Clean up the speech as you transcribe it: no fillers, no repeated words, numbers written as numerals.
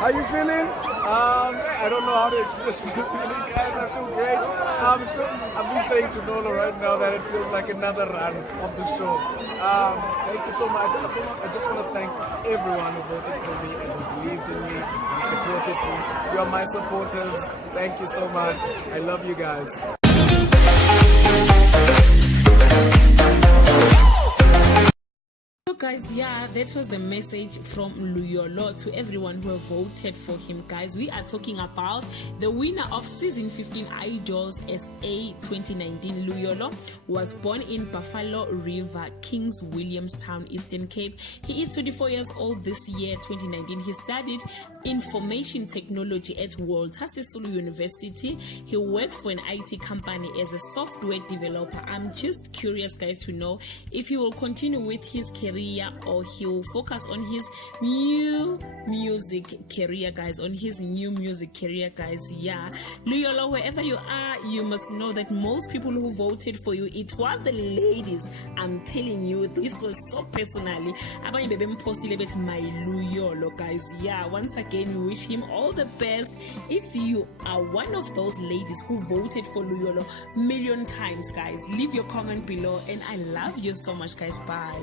How you feeling? I don't know how to express my feeling, guys. I feel great. I've been saying to Nolo right now that it feels like another run of the show. Thank you so much. I just want to thank everyone who voted for me and who believed in me and supported me. You are my supporters. Thank you so much. I love you guys. So guys, yeah, that was the message from Luyolo to everyone who have voted for him. Guys, we are talking about the winner of season 15 Idols SA 2019. Luyolo was born in Buffalo River, Kings Williamstown, Eastern Cape. He is 24 years old this year, 2019. He studied information technology at Walter Sisulu University. He works for an IT company as a software developer. I'm just curious, guys, to know if he will continue with his career or he'll focus on his new music career, guys. Yeah, Luyolo, wherever you are, you must know that most people who voted for you, it was the ladies. I'm telling you, this was so personally. Abanye bebe mpostile bet my Luyolo, guys. Yeah, once again, we wish him all the best. If you are one of those ladies who voted for Luyolo million times, guys, leave your comment below, and I love you so much, guys. Bye.